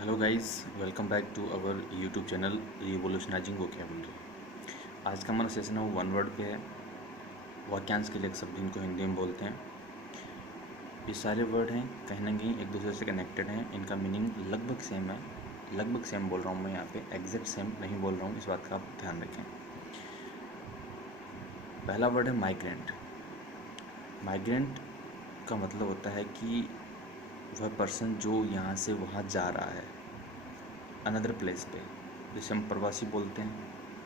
Hello guys, welcome back to our YouTube channel revolutionising vocabulary. आज का हमारा session है वो वन वर्ड पे है। वाक्यांश के लिए एक शब्द इनको हिंदी में बोलते हैं। ये सारे वर्ड हैं कहीं ना कहीं एक दूसरे से कनेक्टेड हैं। इनका मीनिंग लगभग सेम है। लगभग सेम बोल रहा हूँ मैं यहाँ पे, एग्जैक्ट सेम नहीं बोल रहा हूँ, इस बात का आप ध्यान रखें। पहला वर्ड है माइग्रेंट। माइग्रेंट का मतलब होता है कि वह पर्सन जो यहाँ से वहाँ जा रहा है, अनदर प्लेस पे। जैसे हम प्रवासी बोलते हैं,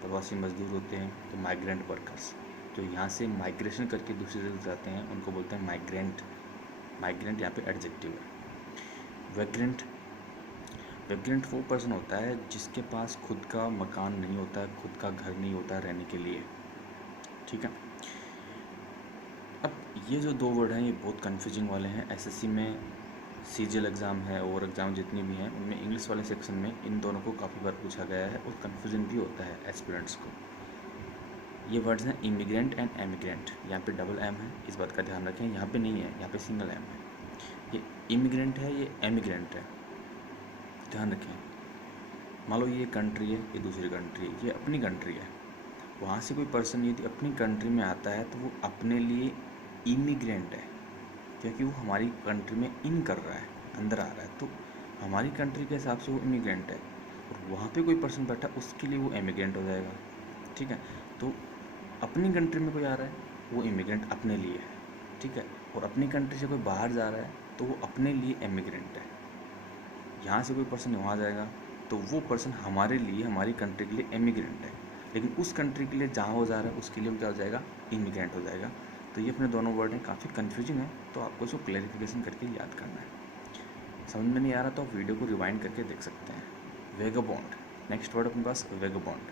प्रवासी मजदूर होते हैं, तो माइग्रेंट वर्कर्स जो यहाँ से माइग्रेशन करके दूसरी जगह जाते हैं उनको बोलते हैं माइग्रेंट। माइग्रेंट यहाँ पे एडजेक्टिव है। वेग्रेंट, वेग्रेंट वो पर्सन होता है जिसके पास खुद का मकान नहीं होता है, खुद का घर नहीं होता है रहने के लिए। ठीक है। अब ये जो दो वर्ड हैं ये बहुत कन्फ्यूजिंग वाले हैं। एसएससी में सीजीएल एग्ज़ाम है और एग्ज़ाम जितनी भी हैं उनमें इंग्लिश वाले सेक्शन में इन दोनों को काफ़ी बार पूछा गया है और कन्फ्यूजन भी होता है एस्पिरेंट्स को। ये वर्ड्स हैं इमिग्रेंट एंड एमिग्रेंट। यहाँ पे डबल एम है, इस बात का ध्यान रखें। यहाँ पे नहीं है, यहाँ पे सिंगल एम है। ये इमिग्रेंट है, ये एमिग्रेंट है, ध्यान रखें। मान लो ये कंट्री है, ये दूसरी कंट्री है, ये अपनी कंट्री है। वहाँ से कोई पर्सन यदि अपनी कंट्री में आता है तो वो अपने लिए इमिग्रेंट है, क्योंकि वो हमारी कंट्री में इन कर रहा है, अंदर आ रहा है, तो हमारी कंट्री के हिसाब से वो इमिग्रेंट है। और वहाँ पे कोई पर्सन बैठा उसके लिए वो इमिग्रेंट हो जाएगा। ठीक है। तो अपनी कंट्री में कोई आ रहा है वो इमिग्रेंट अपने लिए है। ठीक है। और अपनी कंट्री से कोई बाहर जा रहा है तो वो अपने लिए इमिग्रेंट है। यहाँ से कोई पर्सन वहाँ जाएगा तो वो पर्सन हमारे लिए, हमारी कंट्री के लिए इमिग्रेंट है। लेकिन उस कंट्री के लिए जहाँ वो जा रहा है उसके लिए वो क्या हो जाएगा, इमिग्रेंट हो जाएगा। तो ये अपने दोनों वर्ड हैं, काफ़ी कन्फ्यूजिंग है, तो आपको इसको क्लैरिफिकेशन करके याद करना है। समझ में नहीं आ रहा तो आप वीडियो को रिवाइंड करके देख सकते हैं। वेगाबॉन्ड, नेक्स्ट वर्ड अपने पास वेगाबॉन्ड।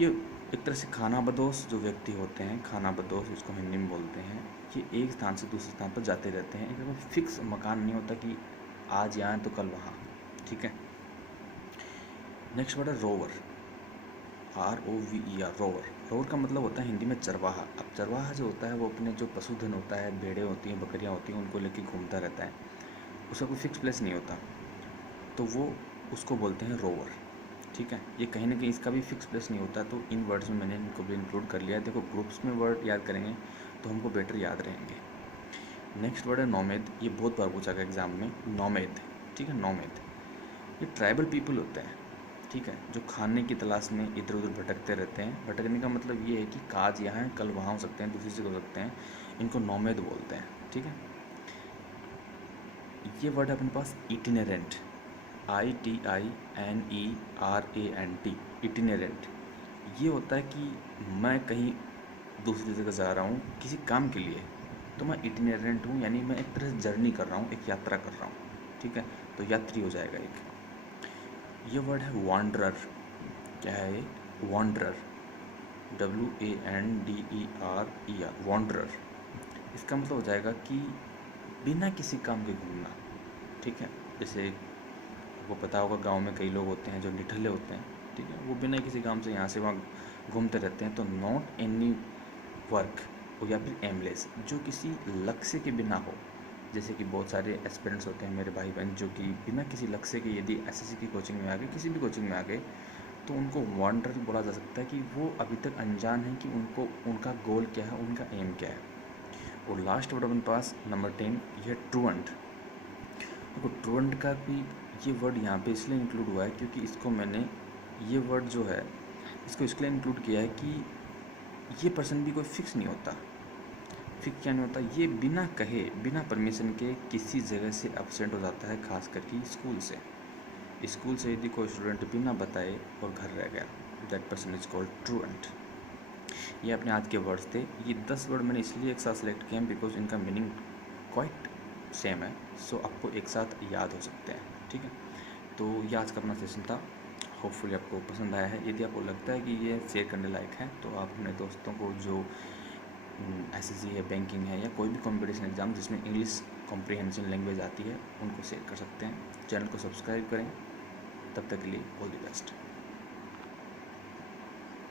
ये एक तरह से खानाबदोश जो व्यक्ति होते हैं, खानाबदोश इसको हिंदी में बोलते हैं। ये एक स्थान से दूसरे स्थान पर जाते रहते हैं। इनका कोई फिक्स मकान नहीं होता कि आज यहाँ तो कल वहाँ। ठीक है। नेक्स्ट वर्ड है रोवर, ROVER, रोवर। रोवर का मतलब होता है हिंदी में चरवाहा। अब चरवाहा जो होता है वो अपने जो पशुधन होता है, भेड़ें होती हैं, बकरियाँ होती हैं, उनको लेके घूमता रहता है। उसका कोई फिक्स प्लेस नहीं होता, तो वो उसको बोलते हैं रोवर। ठीक है। ये कहीं ना कहीं इसका भी फिक्स प्लेस नहीं होता, तो इन वर्ड्स में मैंने इनको भी इंक्लूड कर लिया है। देखो ग्रुप्स में वर्ड याद करेंगे तो हमको बेटर याद रहेंगे। नेक्स्ट वर्ड है नोमैड। ये बहुत बार पूछा गया एग्जाम में, नोमैड। ठीक है, नोमैड। ये ट्राइबल पीपल होते हैं। ठीक है, जो खाने की तलाश में इधर उधर भटकते रहते हैं। भटकने का मतलब ये है कि आज यहाँ है कल वहाँ हो सकते हैं, दूसरी जगह हो सकते हैं। इनको नोमैड बोलते हैं। ठीक है। ये वर्ड है अपने पास इटिनेरेंट, ITINERANT, इटिनेरेंट। ये होता है कि मैं कहीं दूसरी जगह जा रहा हूँ किसी काम के लिए, तो मैं इटिनेरेंट हूँ, यानी मैं एक तरह से जर्नी कर रहा हूँ, एक यात्रा कर रहा हूँ। ठीक है। तो यात्री हो जाएगा एक। ये वर्ड है वॉन्डरर। क्या है ये? Wanderer, WANDERER, wanderer. इसका मतलब हो जाएगा कि बिना किसी काम के घूमना। ठीक है। जैसे आपको पता होगा गांव में कई लोग होते हैं जो निठल्ले होते हैं। ठीक है। वो बिना किसी काम से यहाँ से वहाँ घूमते रहते हैं। तो नॉट एनी वर्क, या फिर एमलेस, जो किसी लक्ष्य के बिना हो। जैसे कि बहुत सारे एस्पिरेंट्स होते हैं मेरे भाई बहन जो कि बिना किसी लक्ष्य के यदि एसएससी की कोचिंग में आ गए, किसी भी कोचिंग में आ गए, तो उनको वॉन्डर बोला जा सकता है कि वो अभी तक अनजान है कि उनको उनका गोल क्या है, उनका एम क्या है। और लास्ट वर्ड अपने पास नंबर 10, यह ट्रूएंट। देखो ट्रूएंट का भी ये वर्ड यहाँ पे इसलिए इंक्लूड हुआ है क्योंकि इसको मैंने, ये वर्ड जो है इसको इसलिए इंक्लूड किया है कि ये पर्सन भी कोई फिक्स नहीं होता। फिक्स क्या नहीं होता, ये बिना कहे, बिना परमिशन के किसी जगह से एब्सेंट हो जाता है, खास करके स्कूल से। स्कूल से यदि कोई स्टूडेंट बिना बताए और घर रह गया, that person is called truant. ये अपने आज के वर्ड्स थे। ये 10 वर्ड मैंने इसलिए एक साथ सेलेक्ट किए हैं बिकॉज इनका मीनिंग क्वाइट सेम है, सो आपको एक साथ याद हो सकते हैं। ठीक है। तो ये आज का अपना सेशन था। होपफुली आपको पसंद आया है। यदि आपको लगता है कि ये शेयर करने लायक है तो आप अपने दोस्तों को जो एसएससी है, बैंकिंग है, या कोई भी कंपटीशन एग्ज़ाम जिसमें इंग्लिश कॉम्प्रिहेंशन लैंग्वेज आती है, उनको शेयर कर सकते हैं। चैनल को सब्सक्राइब करें। तब तक के लिए ऑल द बेस्ट।